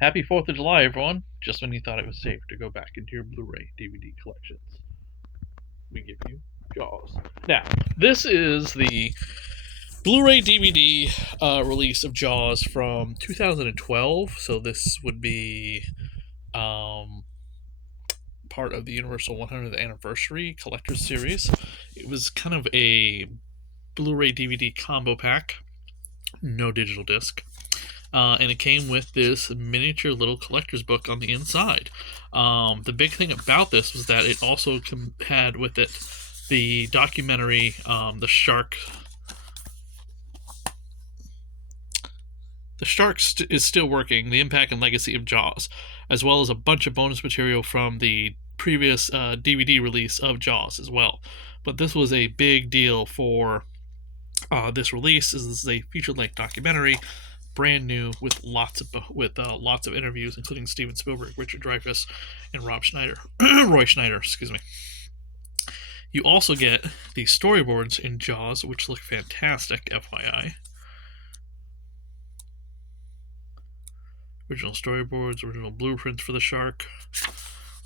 Happy 4th of July, everyone! Just when you thought it was safe to go back into your Blu-ray DVD collections, we give you Jaws. Now, this is the Blu-ray DVD release of Jaws from 2012, so this would be part of the Universal 100th Anniversary Collector's Series. It was kind of a Blu-ray DVD combo pack, no digital disc. And it came with this miniature little collector's book on the inside. The big thing about this was that it also had with it the documentary, The Shark. The Shark is Still Working, The Impact and Legacy of Jaws, as well as a bunch of bonus material from the previous DVD release of Jaws as well. But this was a big deal for this release. This is a feature-length documentary, brand new, with lots of interviews, including Steven Spielberg, Richard Dreyfuss, and Roy Schneider. Excuse me. You also get the storyboards in Jaws, which look fantastic, FYI. Original storyboards, original blueprints for the shark,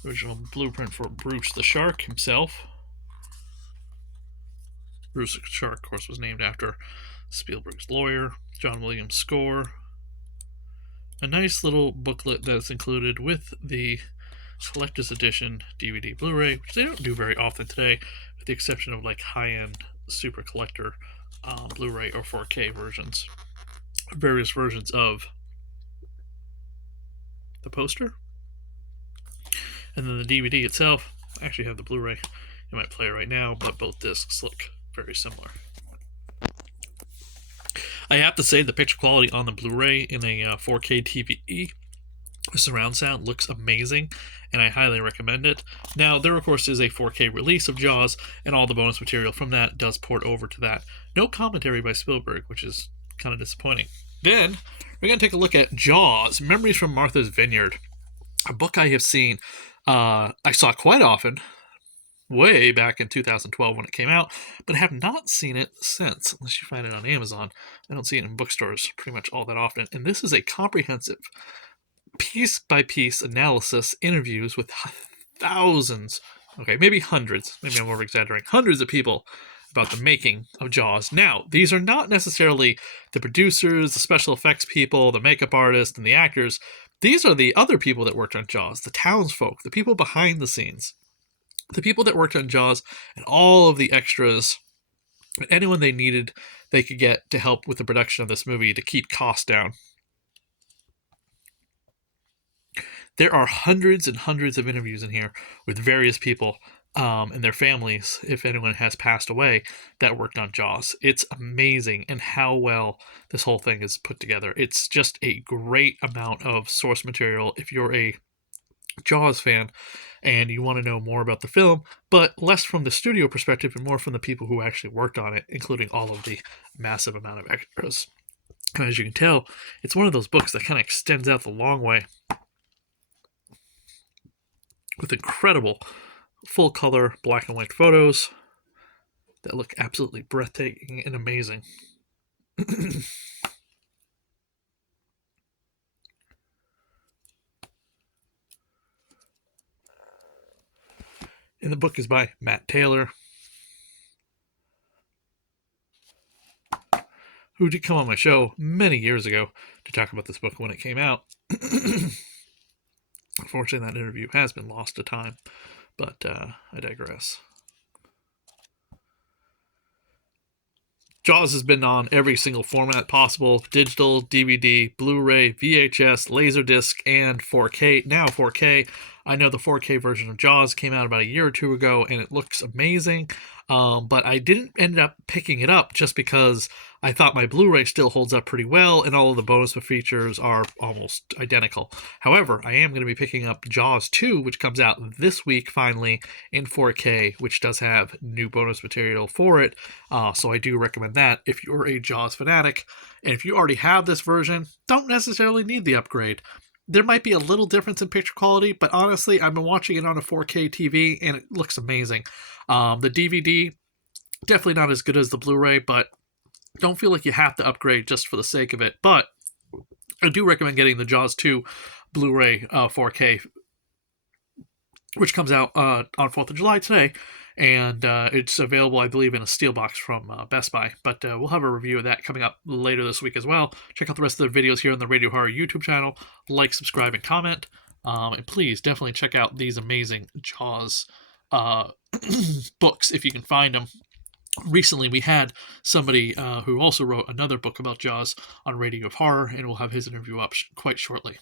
original blueprint for Bruce the Shark himself. Bruce the Shark, of course, was named after Spielberg's lawyer. John Williams' score. A nice little booklet that's included with the collector's edition DVD Blu-ray, which they don't do very often today, with the exception of like high-end super collector Blu-ray or 4K versions. Various versions of the poster. And then the DVD itself. I actually have the Blu-ray in my player right now, but both discs look very similar. I have to say the picture quality on the Blu-ray in a 4K TV surround sound looks amazing, and I highly recommend it. Now, there of course is a 4K release of Jaws, and all the bonus material from that does port over to that. No commentary by Spielberg, which is kind of disappointing. Then, we're going to take a look at Jaws, Memories from Martha's Vineyard, a book I have seen, I saw quite often, way back in 2012 when it came out, but have not seen it since, unless you find it on Amazon. I don't see it in bookstores pretty much all that often. And this is a comprehensive piece-by-piece analysis, interviews with thousands, okay, maybe hundreds, maybe I'm over-exaggerating, hundreds of people about the making of Jaws. Now, these are not necessarily the producers, the special effects people, the makeup artists, and the actors. These are the other people that worked on Jaws, the townsfolk, the people behind the scenes, the people that worked on Jaws, and all of the extras, anyone they needed, they could get to help with the production of this movie to keep costs down. There are hundreds and hundreds of interviews in here with various people and their families, if anyone has passed away, that worked on Jaws. It's amazing and how well this whole thing is put together. It's just a great amount of source material if you're a Jaws fan and you want to know more about the film, but less from the studio perspective and more from the people who actually worked on it, including all of the massive amount of extras. And as you can tell, it's one of those books that kind of extends out the long way with incredible full-color black and white photos that look absolutely breathtaking and amazing. And the book is by Matt Taylor, who did come on my show many years ago to talk about this book when it came out. Unfortunately, that interview has been lost to time, but I digress. Jaws has been on every single format possible: digital, DVD, Blu-ray, VHS, Laserdisc, and 4K. Now 4K. I know the 4K version of Jaws came out about a year or two ago, and it looks amazing. But I didn't end up picking it up just because I thought my Blu-ray still holds up pretty well, and all of the bonus features are almost identical. However, I am going to be picking up Jaws 2, which comes out this week, finally, in 4K, which does have new bonus material for it. So I do recommend that if you're a Jaws fanatic. And if you already have this version, don't necessarily need the upgrade. There might be a little difference in picture quality, but honestly, I've been watching it on a 4K TV, and it looks amazing. The DVD, definitely not as good as the Blu-ray, but don't feel like you have to upgrade just for the sake of it. But I do recommend getting the Jaws 2 Blu-ray 4K, which comes out on 4th of July today, and it's available, I believe, in a steel box from Best Buy. But we'll have a review of that coming up later this week as well. Check out the rest of the videos here on the Radio Horror YouTube channel. Like, subscribe, and comment. And please definitely check out these amazing Jaws books if you can find them. Recently, we had somebody who also wrote another book about Jaws on Radio Horror, and we'll have his interview up quite shortly.